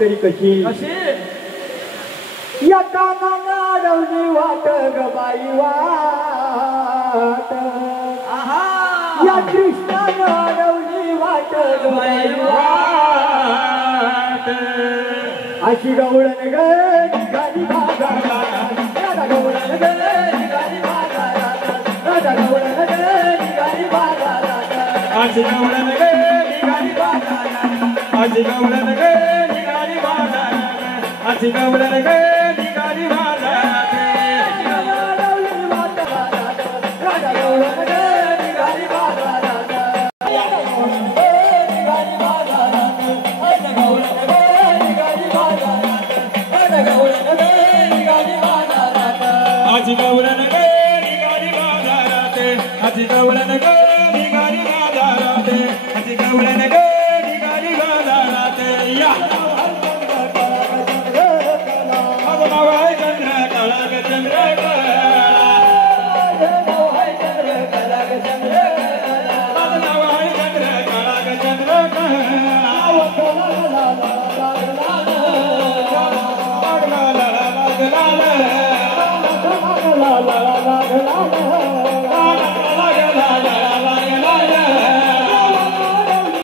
तरी कशी या कानाला अडवली वाट ग बाई वाट या कृष्णाला अडवली वाट ग बाई वाट अशी गवळण ग निघाली बाजारात राजा गवळण ग निघाली बाजारात राजा गवळण ग निघाली बाजारात अशी गवळण ग निघाली बाजारात अशी गवळण ग अशी गवळण ग निघाली बाजारात राजा गवळण ग निघाली बाजारात अशी गवळण ग निघाली बाजारात अशी गवळण ग निघाली बाजारात अशी गवळण ग निघाली बाजारात या la la la la la la la la la la la